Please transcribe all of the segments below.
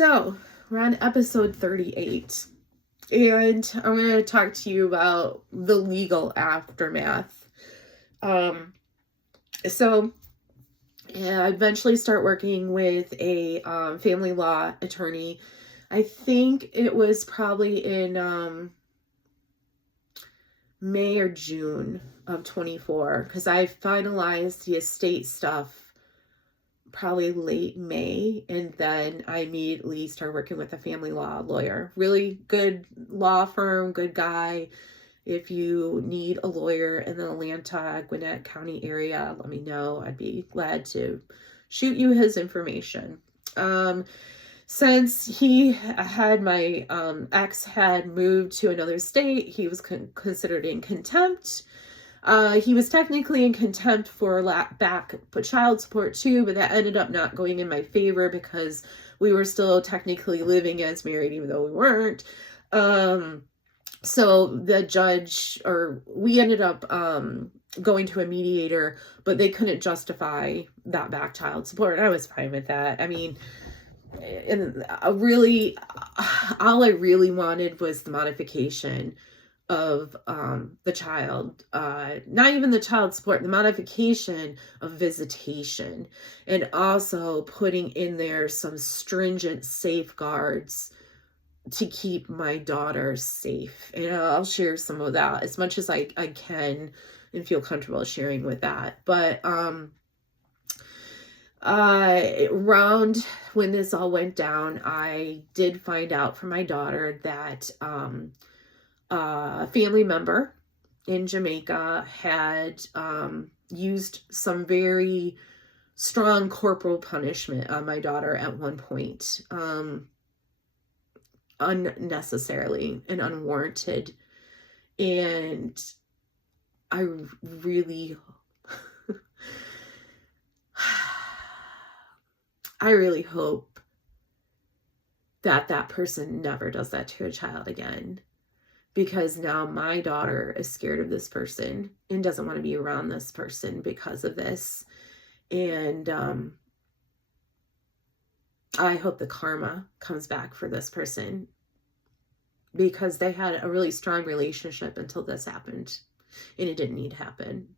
So, we're on episode 38, and I'm going to talk to you about the legal aftermath. So, I eventually start working with a family law attorney. I think it was probably in May or June of 24, because I finalized the estate stuff probably late May, and then I immediately started working with a family law lawyer. Really good law firm, good guy. If you need a lawyer in the Atlanta, Gwinnett County area, let me know. I'd be glad to shoot you his information. Since he had my ex had moved to another state, he was considered in contempt. He was technically in contempt for back child support too, but that ended up not going in my favor because we were still technically living as married, even though we weren't. So the judge, or we ended up going to a mediator, but they couldn't justify that back child support. I was fine with that. I mean, and really, all I really wanted was the modification of the child, not even the child support, the modification of visitation, and also putting in there some stringent safeguards to keep my daughter safe. And I'll share some of that as much as I can and feel comfortable sharing with that. But around when this all went down, I did find out from my daughter that a family member in Jamaica had used some very strong corporal punishment on my daughter at one point, unnecessarily and unwarranted. And I really hope that that person never does that to a child again, because now my daughter is scared of this person and doesn't want to be around this person because of this. And I hope the karma comes back for this person, because they had a really strong relationship until this happened, and it didn't need to happen.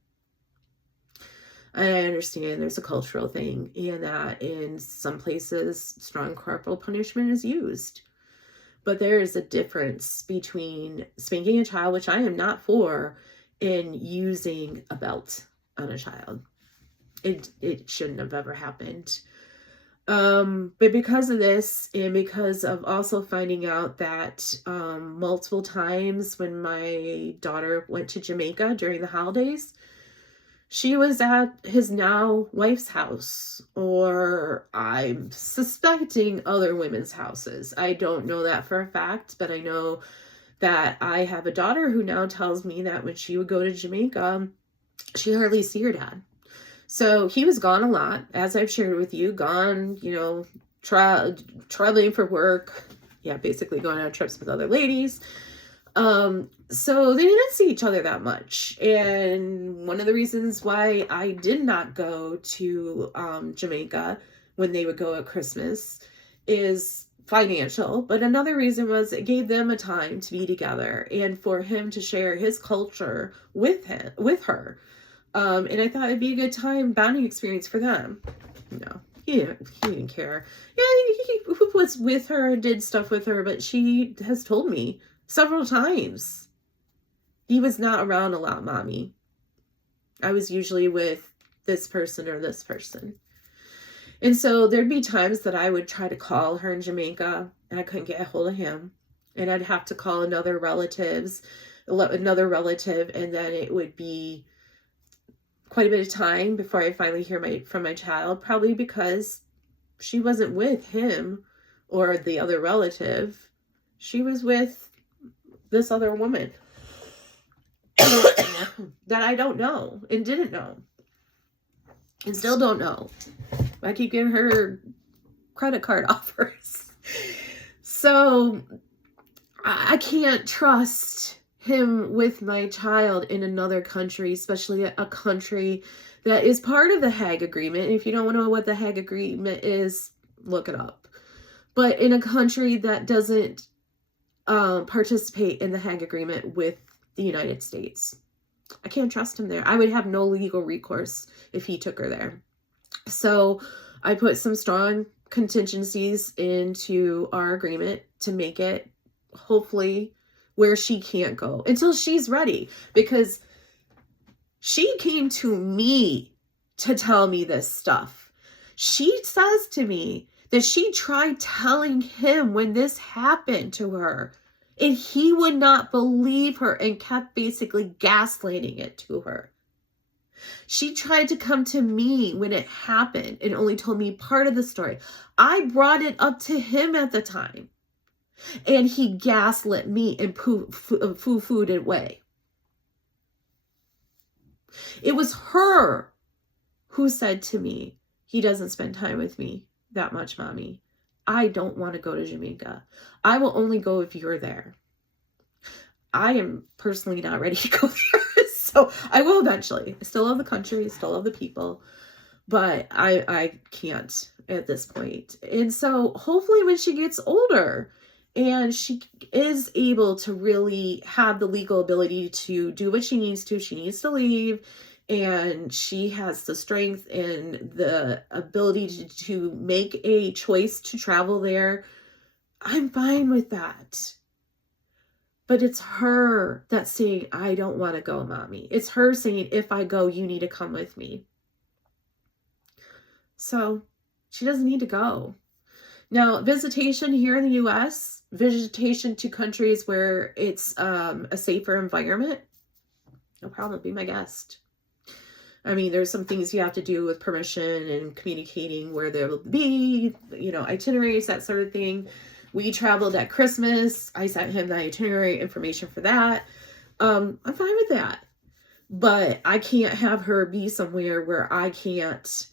I understand there's a cultural thing, and that in some places strong corporal punishment is used. But there is a difference between spanking a child, which I am not for, and using a belt on a child. It shouldn't have ever happened. But because of this, and because of also finding out that multiple times when my daughter went to Jamaica during the holidays, she was at his now wife's house, or I'm suspecting other women's houses. I don't know that for a fact, but I know that I have a daughter who now tells me that when she would go to Jamaica, she hardly see her dad. So he was gone a lot, as I've shared with you, gone, traveling for work. Yeah, basically going on trips with other ladies. So they didn't see each other that much. And one of the reasons why I did not go to Jamaica when they would go at Christmas is financial. But another reason was it gave them a time to be together and for him to share his culture with her. And I thought it'd be a good time bonding experience for them. No, he didn't care. Yeah, he was with her and did stuff with her, but she has told me several times, he was not around a lot, mommy. I was usually with this person or this person. And so there'd be times that I would try to call her in Jamaica and I couldn't get a hold of him. And I'd have to call another relative, and then it would be quite a bit of time before I finally hear from my child, probably because she wasn't with him or the other relative. She was with this other woman that I don't know and didn't know and still don't know. I keep giving her credit card offers. So I can't trust him with my child in another country, especially a country that is part of the Hague Agreement. And if you don't know what the Hague Agreement is, look it up. but in a country that doesn't participate in the Hague Agreement with the United States. I can't trust him there. I would have no legal recourse if he took her there. So I put some strong contingencies into our agreement to make it hopefully where she can't go until she's ready, because she came to me to tell me this stuff. She says to me that she tried telling him when this happened to her, and he would not believe her and kept basically gaslighting it to her. She tried to come to me when it happened and only told me part of the story. I brought it up to him at the time, and he gaslit me and foo-fooed it away. It was her who said to me, he doesn't spend time with me that much, Mommy. I don't want to go to Jamaica. I will only go if you're there. I am personally not ready to go there. So I will eventually. I still love the country, still love the people, but I can't at this point. And so hopefully when she gets older and she is able to really have the legal ability to do what she needs to leave, and she has the strength and the ability to make a choice to travel there, I'm fine with that. But it's her that's saying, I don't want to go, Mommy. It's her saying, if I go, you need to come with me. So she doesn't need to go. Now, visitation here in the U.S., visitation to countries where it's a safer environment, no problem, be my guest. I mean, there's some things you have to do with permission and communicating where there will be, itineraries, that sort of thing. We traveled at Christmas. I sent him the itinerary information for that. I'm fine with that. But I can't have her be somewhere where I can't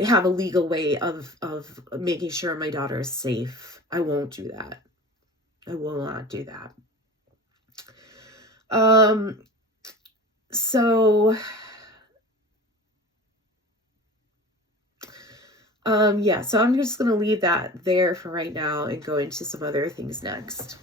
have a legal way of making sure my daughter is safe. I won't do that. I will not do that. So I'm just going to leave that there for right now and go into some other things next.